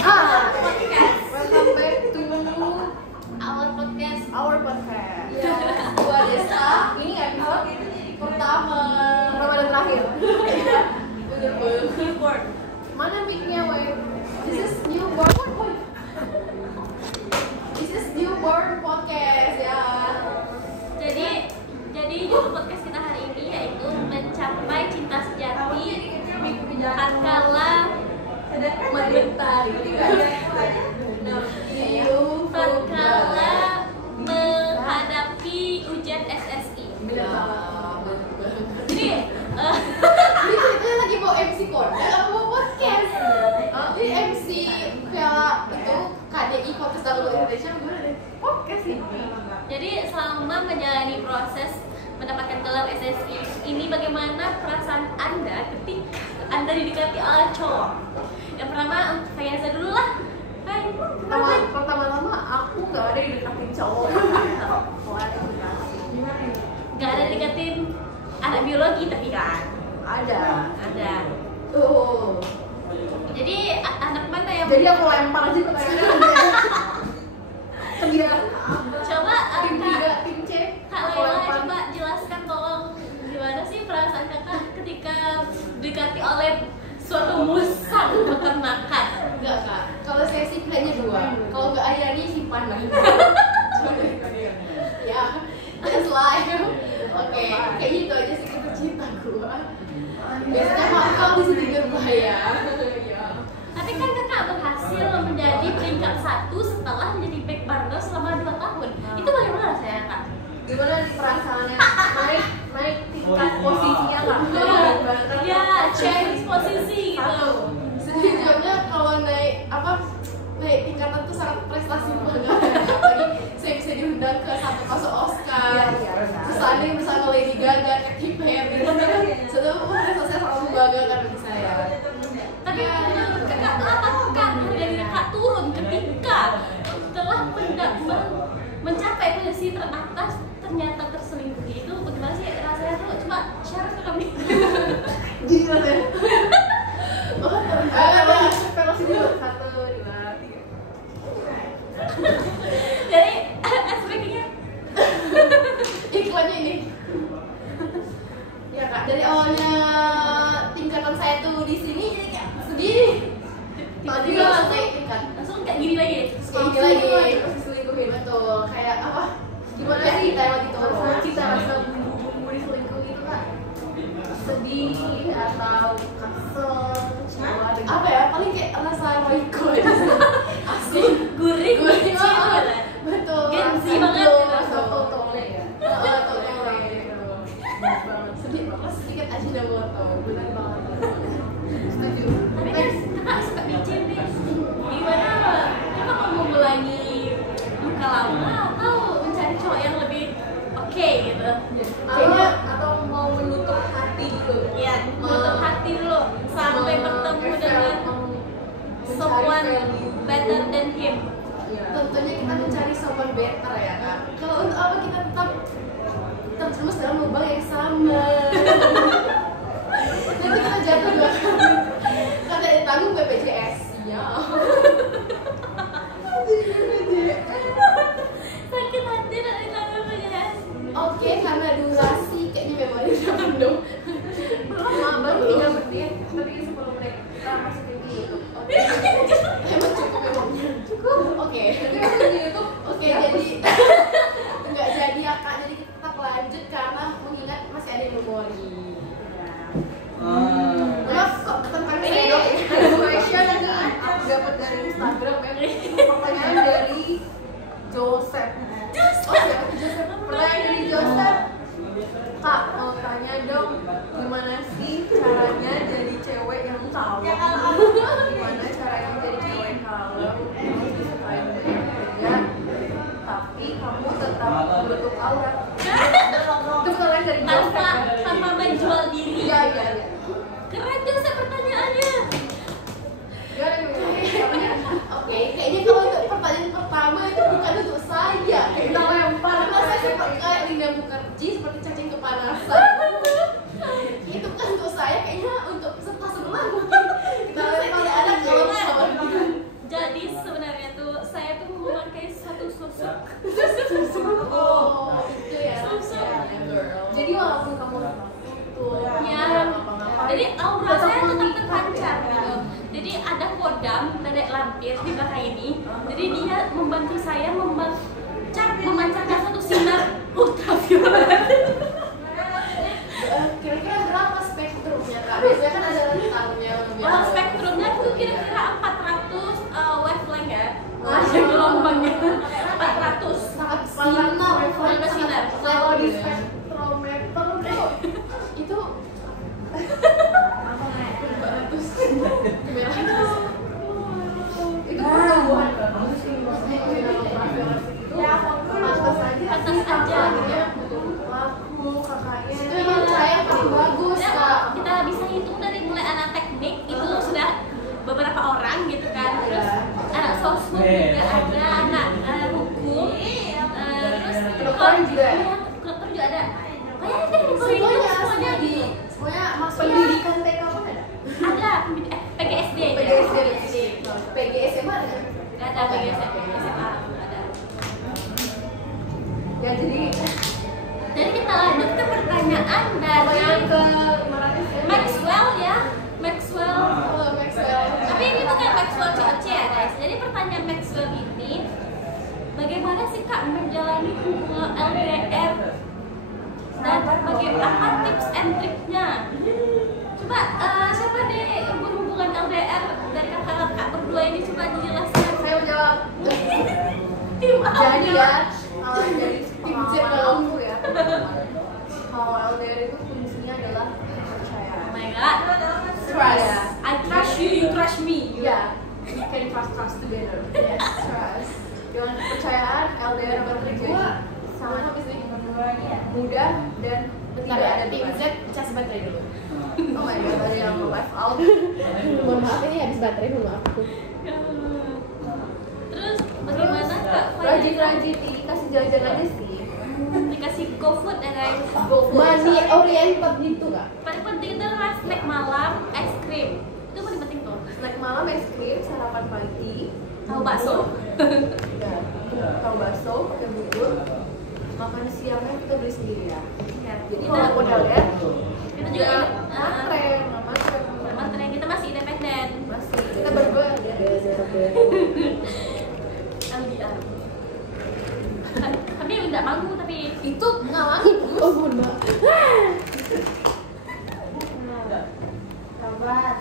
Podcast. Welcome back to Our podcast. ya, gua Desa. Ini episode pertama dan terakhir. Newborn. Mana mic-nya, weh? This is newborn. This is newborn podcast ya. Jadi judul podcast kita hari ini yaitu mencapai cinta sejati tatkala Mentari. tatkala menghadapi ujian SSI. Jadi Ini ceritanya lagi mau MC konten atau mau podcast? Jadi MC kayak itu KDI Podcast Dalam Indonesia gimana deh? Podcast ini. Jadi selama menjalani proses mendapatkan gelar SSI ini, bagaimana perasaan Anda ketika Anda didekati oleh cowok? Yang pertama, Fayaza dulu lah. Hai. Pertama-tama aku nggak ada yang deketin cowok. Gak ada didekatin anak biologi tapi kan? Ada. Tuh. Jadi anak mana yang? Jadi aku lempar aja pertanyaannya. Dia. Coba Tim Kak, 3, tim C. Kak Aku Laila lempar. coba jelaskan tolong gimana sih perasaan kakak ketika didekati oleh suatu musang peternakan? Enggak kak. Kalau saya sih pilihannya 2. Kalau nggak Ayani Sipan lah. Ya. That's life. Oke. Kayak gitu aja sih cita-cita gua. Biasanya makal di sini berbahaya. Tapi kan kakak berhasil menjadi peringkat 1 setelah menjadi back burner selama 2 tahun. Itu bagaimana rasanya kak? Gimana nih perasaannya naik tingkat posisinya kak? Ya, change posisi gitu. Sejujurnya kalau naik tingkatan tuh sangat prestasi banget. Apalagi saya bisa diundang ke satu masuk Oscar. Terus ada yang bersama Lady Gaga, Katy Perry. Sudah prestasi sangat membanggakan bagi saya. Tapi menurut kakak apakah dari kakak turun ketika setelah mencapai posisi teratas ternyata terselingkuhi? Itu bagaimana sih rasanya tuh? Coba share ke kami. Jujur ya. Velosi dulu 1, 2, 3. Jadi aspeknya Iklannya ini. Ya kak, dari awalnya tingkatan saya tuh di sini jadi kayak sedih. Tiba-tiba langsung naik tingkat. langsung kayak gini lagi. Kayak gini lagi, terus diselingkuhin betul. Kayak apa? Gimana sih kita lagi turun? Kita rasa bumbu-bumbu diselingkuh gitu kak. Sedih atau kesel? Apa ya? Paling kayak rasa roiko aja. Asli. Gurih banget. Betul. Gengsi banget. Rasa totole ya. Totole. Sedih banget. Sedikit aja udah botol. Benar banget. Setuju. Tapi kan kakak suka micin nih. Gimana? Kakak mau mengulangi luka lama atau mencari cowok yang lebih oke gitu? Atau mau menutup hati gitu. Ya, menutup hati dulu sampai bertemu dengan someone better than him. Tentunya kita mencari someone better ya kak. Kalau untuk apa kita tetap terjerumus dalam lubang yang sama. Nanti kita jatuh 2 kali. Karena ditanggung BPJS. Ya. Sakit hati dan ditanggung BPJS. Oke, karena durasi kayaknya memang udah penuh. Baru 3 menit, tapi 10 menit kita masukin di YouTube. Oke. Emang cukup memangnya. Cukup. Oke. Oke, jadi nggak jadi ya kak. Jadi kita tetap lanjut karena mengingat masih ada yang memori. Terus tentang ini question nih, dapat logam, dedek lampir di belakang ini. Jadi dia membantu saya memancarkan satu sinar ultraviolet. Kira-kira berapa spektrumnya kak? Biasanya kan ada rentannya. Kalau spektrumnya itu kira-kira 400 wavelength ya. Ada gelombangnya 400. Sangat sinar. Sinar. Kalau di spektrometer tuh itu 400 itu pertumbuhan ya pantas aja gitu ya. Aku kakaknya itu emang saya paling bagus Ya, kak. kita bisa hitung dari mulai anak teknik itu sudah beberapa orang gitu kan, terus anak sosmed juga ada, anak hukum, terus Kedokteran juga. Kedokter juga ada. Kayaknya deh semuanya gitu. Semuanya masuk pendidikan TK pun ada. Ada PGSD ya. PGSMA ada. Nggak ada PGSD, SMA ada. Ya jadi Kita lanjut ke pertanyaan dari ke Maxwell ya. Maxwell. Maxwell. Tapi ini bukan Maxwell COC ya guys. Jadi pertanyaan Maxwell ini, bagaimana sih kak menjalani hubungan LDR dan bagaimana tips and triknya? Coba siapa deh berhubungan LDR dari kakak-kakak berdua ini, coba dijelaskan. Saya mau jawab. Tim Jadi apa? ya, dari tim Z dalamku ya. Kalau LDR itu fungsinya adalah Oh kepercayaan. my god. Trust. I trust you, you trust me. Ya, we can trust together. Yes, trust. Dengan kepercayaan, LDR berdua sangat mudah dan tidak ada tim Z. Cas baterai dulu. Oh my god, ada yang live out. Mohon maaf ini habis baterai, mohon maaf. Terus bagaimana kak? Rajin-rajin dikasih jajan aja sih. Dikasih GoFood ya guys. Money oriented gitu kak. Paling penting itu adalah snack malam, es krim. Itu paling penting tuh. Snack malam es krim, sarapan pagi, Tahu bakso. ya, tahu bakso pakai bubur. Makan siangnya kita beli sendiri ya. Jadi Kita- kalau modal ya, Kita juga matre, kita masih independen. masih kita berdua ya. LDR. Tapi enggak manggung tapi Itu ngawangi. Oh mohon maaf. Kabar.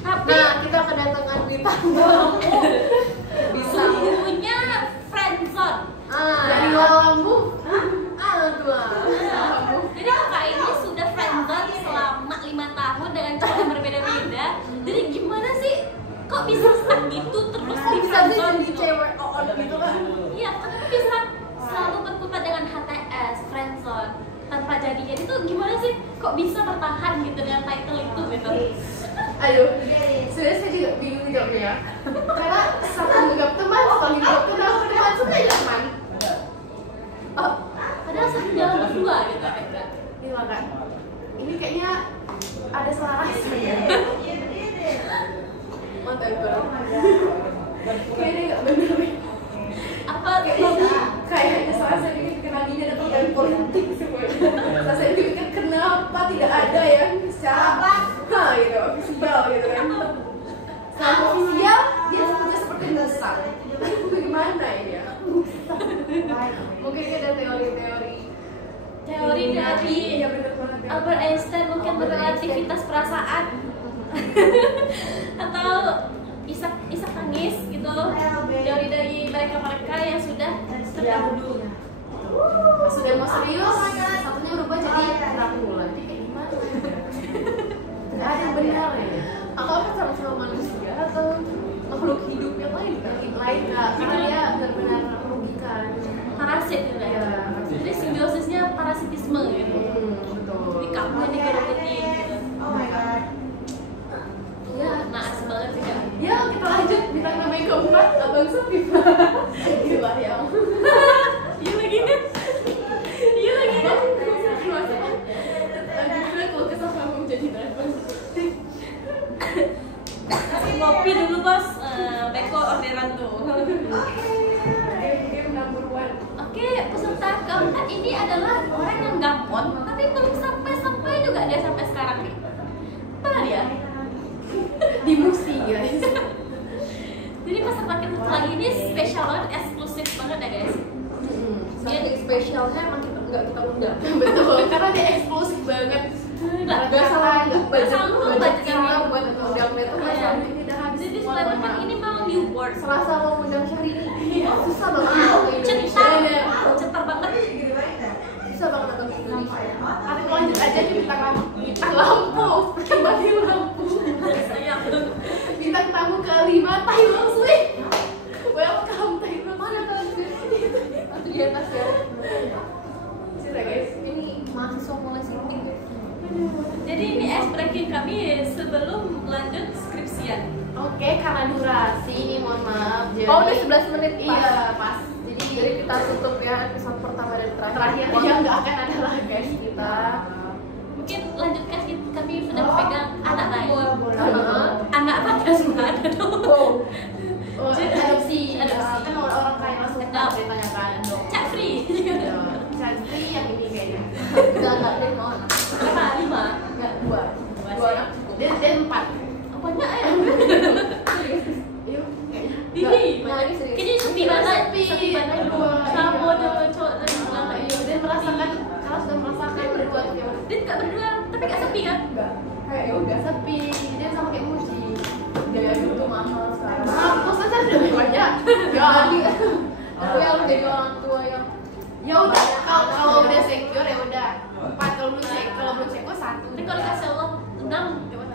tapi Nah kita kedatangan bintang tamu. Bisa. sungguhnya friendzone. Dari Lalambu. Tuh Lalambu. Jadi kakak ini sudah friendzone selama 5 tahun dengan cowok yang berbeda-beda. Jadi gimana sih? Kok bisa stuck gitu terus di Bisa friendzone jadi gitu? cewek on gitu kan? Iya, kenapa bisa selalu berkutat dengan HTS, friendzone tanpa jadian itu gimana sih? Kok bisa bertahan gitu dengan title itu gitu? Ayo, sebenarnya saya juga bingung jawabnya. Karena satu anggap teman, satu anggap teman, sudah teman. Oh, Padahal satu jalan berdua gitu Petra. ini kan. Ini kayaknya ada salah ya. Mantan gue. Kayaknya nggak bener nih. Apa Kayaknya salah saya pikir kenalinya ada peran politik semuanya. Salah saya pikir kenapa tidak ada yang secara gitu, visible gitu kan. Secara ofisial dia juga seperti besar. Tapi bagaimana ini ya? Mungkin ada teori-teori dari ya bener banget ya. Albert Einstein mungkin Albert berrelativitas perasaan atau isak tangis gitu, teori dari mereka yang sudah terdahulu. Pas sudah mau serius, satunya berubah jadi rapuh lagi. Kayak gimana? Tidak ada yang benar ya. Atau apa sama-sama manusia atau makhluk hidup yang lain kan? Lain nggak? Karena dia benar-benar merugikan. Parasit gitu ya. Jadi simbiosisnya parasitisme gitu. Betul. Jadi kamu yang digerogotin gitu. Oh my god. Ya, Naas banget sih Kak. ya kita lanjut bintang nama yang keempat, Abang Sofi. Gila ya. Iya lagi kan? Iya lagi kan? Gimana kalau kesal kamu menjadi driver? Kasih kopi dulu bos. Beko orderan tuh. Game number one. Oke, peserta keempat ini adalah orang yang gampon, tapi belum sampai juga dia sampai sekarang nih. Mana dia? Di Musi guys. milenialnya emang kita nggak kita undang. Betul, karena dia eksklusif banget. Nggak salah, nggak budget kita buat undang dia tuh nggak sampai tidak habis. Jadi selama kan ini mau new word. Selasa mau undang Syahrini, susah banget. Cetar banget. Susah banget nonton Indonesia. Tapi mau lanjut aja nih bintang lampu, mati lampu. Bintang tamu kelima Taylor Swift. Welcome Taylor. Mana Taylor Swift? Atau di atas ya. Cerita guys, ini mahasiswa mulai singking. Jadi ini ice breaking kami sebelum lanjut skripsian. Oke, karena durasi ini mohon maaf. Jadi, Oh, udah 11 menit pas. Iya, pas. Jadi kita tutup ya episode pertama dan terakhir. Ya nggak akan ada lah guys kita. Mungkin lanjutkan kami sudah pegang anak lain. Anak Anak apa semua ada dong. Oh, adopsi. Kan orang kaya langsung ditanyakan dong. Cak free. Cantik yang ini kayaknya. Enggak deh, mau anak. Berapa? 5? Enggak, 2 anak cukup. Dan 4. Banyak ya. Iya, kayaknya. Ini Nah, ini serius. kayaknya sepi banget. Sepi banget. Kamu ada cowok dan Iya, dan merasakan kalau sudah merasakan berdua tuh ya. dia nggak berdua, tapi nggak sepi kan? Enggak. Kayak ya udah sepi. Dia sama kayak Muji. Gaya itu mahal sekarang. Mampus aja udah banyak. Ya, Aku yang jadi orang tua yang ya udah kalau udah secure ya udah 4, kalau belum secure 1. Tapi kalau kasih Allah 6,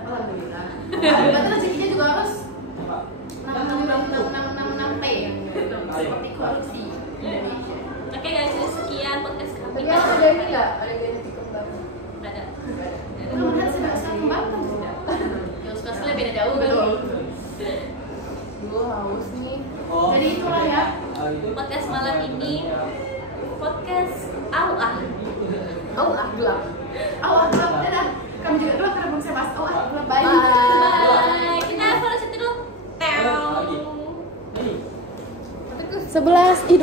Alhamdulillah. Berarti rezekinya juga harus 6 T seperti korupsi Indonesia. Oke guys, jadi sekian podcast kami. tapi yang ada ini nggak? Ada gaji kembang? Nggak ada. Mudah-mudahan sudah kembang sudah. Yang suka sekali beda jauh kan? Gue haus nih. Jadi itulah ya. Podcast malam ini podcast awal. Oh, gelap. Awal gelap dadah. Kami juga gelap karena belum saya bahas awal gelap. Bye. Bye. Kita follow situ dulu. Teong. 11, 12.